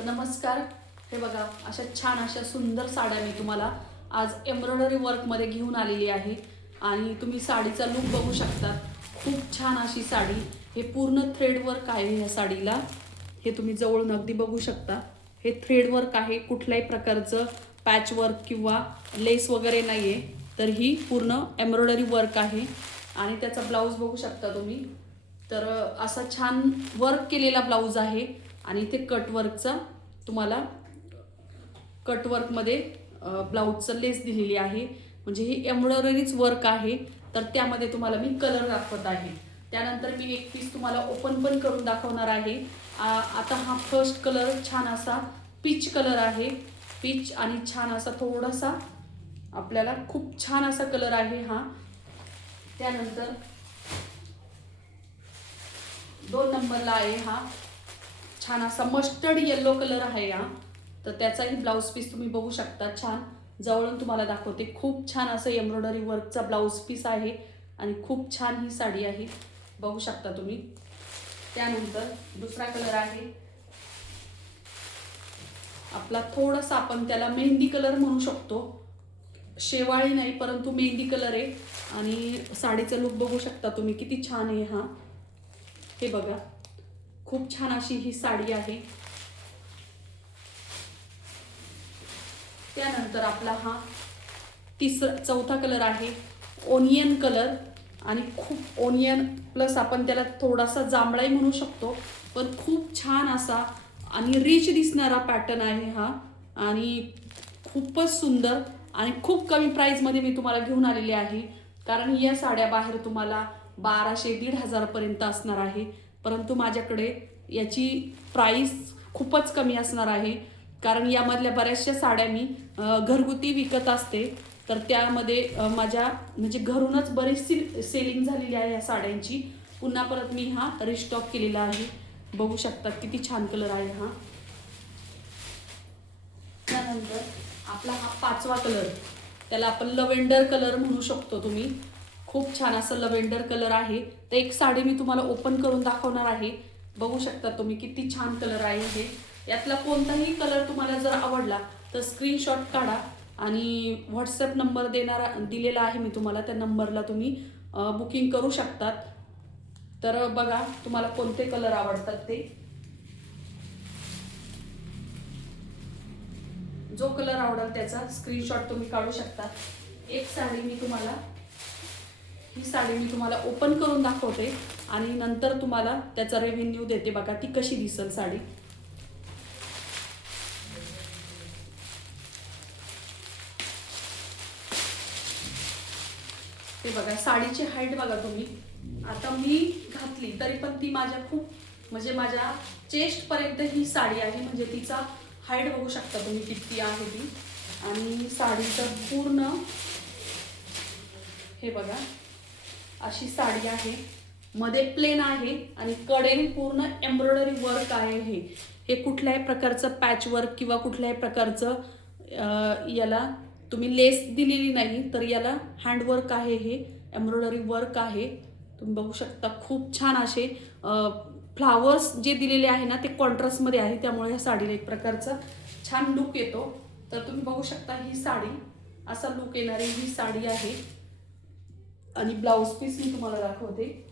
तर नमस्कार. हे बघा, अशा छान अशा सुंदर साड्या मी तुम्हाला आज एम्ब्रॉयडरी वर्कमध्ये घेऊन आलेली आहे. आणि तुम्ही साडीचा लुक बघू शकता. खूप छान अशी साडी. हे पूर्ण थ्रेड वर्क आहे ह्या साडीला. हे तुम्ही जवळून अगदी बघू शकता. हे थ्रेड वर्क आहे, कुठल्याही प्रकारचं पॅच वर्क किंवा लेस वगैरे नाही आहे. तर ही पूर्ण एम्ब्रॉयडरी वर्क आहे. आणि त्याचा ब्लाऊज बघू शकता तुम्ही. तर असा छान वर्क केलेला ब्लाऊज आहे. आणि इथे कटवर्कचा तुम्हाला कटवर्कमध्ये ब्लाऊजचं लेस दिलेली आहे. म्हणजे ही एम्ब्रॉयडरीच वर्क आहे. तर त्यामध्ये तुम्हाला मी कलर दाखवत आहे. त्यानंतर मी एक पीस तुम्हाला ओपन पण करून दाखवणार आहे. आता हा फर्स्ट कलर छान असा पीच कलर आहे. पीच आणि छान असा थोडासा आपल्याला खूप छान असा कलर आहे हा. त्यानंतर 2 नंबरला आहे हा छान असा मस्टर्ड येलो कलर आहे हा. तर त्याचाही ब्लाऊज पीस तुम्ही बघू शकता. छान जवळून तुम्हाला दाखवते. खूप छान असं एम्ब्रॉयडरी वर्कचा ब्लाऊज पीस आहे. आणि खूप छान ही साडी आहे, बघू शकता तुम्ही. त्यानंतर दुसरा कलर आहे आपला थोडासा, आपण त्याला मेहंदी कलर म्हणू शकतो. शेवाळी नाही परंतु मेहंदी कलर आहे. आणि साडीचं लुक बघू शकता तुम्ही, किती छान आहे हा. हे बघा, खूप छान अशी ही साडी आहे. त्यानंतर आपला हा चौथा कलर आहे ओनियन कलर. आणि खूप ओनियन प्लस आपण त्याला थोडासा जांभळाही म्हणू शकतो. पण खूप छान असा आणि रिच दिसणारा पॅटर्न आहे हा. आणि खूपच सुंदर आणि खूप कमी प्राईजमध्ये मी तुम्हाला घेऊन आलेली आहे. कारण या साड्या बाहेर तुम्हाला 1200-1500 पर्यंत असणार आहे. परंतु माझ्याकडे याची प्राईस खूपच कमी असणार आहे. कारण यामधल्या बऱ्याचशा साड्या मी घरगुती विकत असते. तर त्यामध्ये माझ्या म्हणजे घरूनच बरीचशी सेलिंग झालेली आहे या साड्यांची. पुन्हा परत मी हा रिस्टॉक केलेला आहे. बघू शकता किती छान कलर आहे हा. त्यानंतर आपला हा 5वा कलर, त्याला आपण लव्हेंडर कलर म्हणू शकतो तुम्ही. खूप छान असं लव्हेंडर कलर आहे. तर एक साडी मी तुम्हाला ओपन करून दाखवणार आहे. बघू शकता तुम्ही किती छान कलर आहे हे. यातला कोणताही कलर तुम्हाला जर आवडला तर स्क्रीनशॉट काढा आणि व्हॉट्सअप नंबर दिलेला आहे मी तुम्हाला. त्या नंबरला तुम्ही बुकिंग करू शकतात. तर बघा तुम्हाला कोणते कलर आवडतात ते. जो कलर आवडेल त्याचा स्क्रीनशॉट तुम्ही काढू शकता. एक साडी मी तुम्हाला ही साडी मी तुम्हाला ओपन करून दाखवते आणि नंतर तुम्हाला त्याचा रिव्ह्यू देते. बघा ती कशी दिसेल साडी. ते बघा साडीची हाईट बघा तुम्ही. आता मी घातली तरी पण ती माझ्या खूप म्हणजे माझ्या चेस्ट पर्यंत ही साडी आहे. म्हणजे तिचा हाईट बघू शकता तुम्ही किती आहे ती. आणि साडीचं पूर्ण हे बघा अशी साडी आहे. मध्ये प्लेन आहे आणि कडेने पूर्ण एम्ब्रॉयडरी वर्क आहे. हे कुठल्याही प्रकारचं पॅच वर्क किंवा कुठल्याही प्रकारचं याला तुम्ही लेस दिलेली नाही. तर याला हँडवर्क आहे, हे एम्ब्रॉयडरी वर्क आहे. तुम्ही बघू शकता खूप छान असे फ्लावर्स जे दिलेले आहे ना ते कॉन्ट्रास्टमध्ये आहे. त्यामुळे ह्या साडीला एक प्रकारचा छान लुक येतो. तर तुम्ही बघू शकता ही साडी असा लुक येणारी ही साडी आहे. आणि ब्लाऊज पीस मी तुम्हाला दाखवते.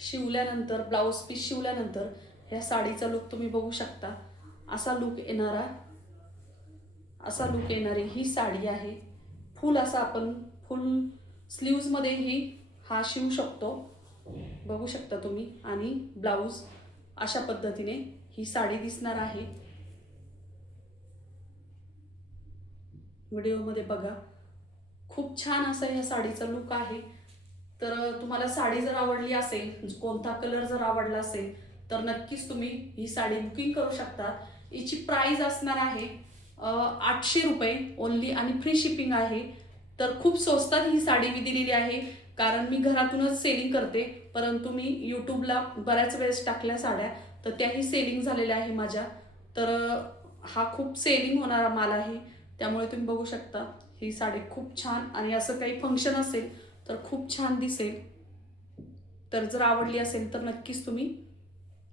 शिवल्यानंतर ब्लाऊज पीस शिवल्यानंतर ह्या साडीचा लुक तुम्ही बघू शकता. असा लुक येणारी ही साडी आहे. फुल असा आपण फुल स्लीव्समध्ये ही हा शिवू शकतो. बघू शकता तुम्ही. आणि ब्लाऊज अशा पद्धतीने ही साडी दिसणार आहे. व्हिडिओमध्ये बघा खूप छान असा ह्या साडीचा लुक आहे. तर तुम्हाला साडी जर आवडली असेल, कोणता कलर जर आवडला असेल तर नक्कीच तुम्ही ही साडी बुकिंग करू शकता. हिची प्राइस असणार आहे 800 रुपये ओनली आणि फ्री शिपिंग आहे. तर खूप स्वस्तात ही साडी मी दिलेली आहे. कारण मी घरातूनच सेलिंग करते, परंतु मी यूट्यूबला बऱ्याच वेळेस टाकल्या साड्या, तर त्याही सेलिंग झालेल्या आहे माझ्या. तर हा खूप सेलिंग होणारा माल आहे. त्यामुळे तुम्ही बघू शकता ही साडी खूप छान. आणि असं काही फंक्शन असेल तर खूप छान दिसेल. तर जर आवडली असेल तर नक्कीच तुम्ही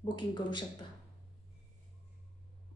बुकिंग करू शकता.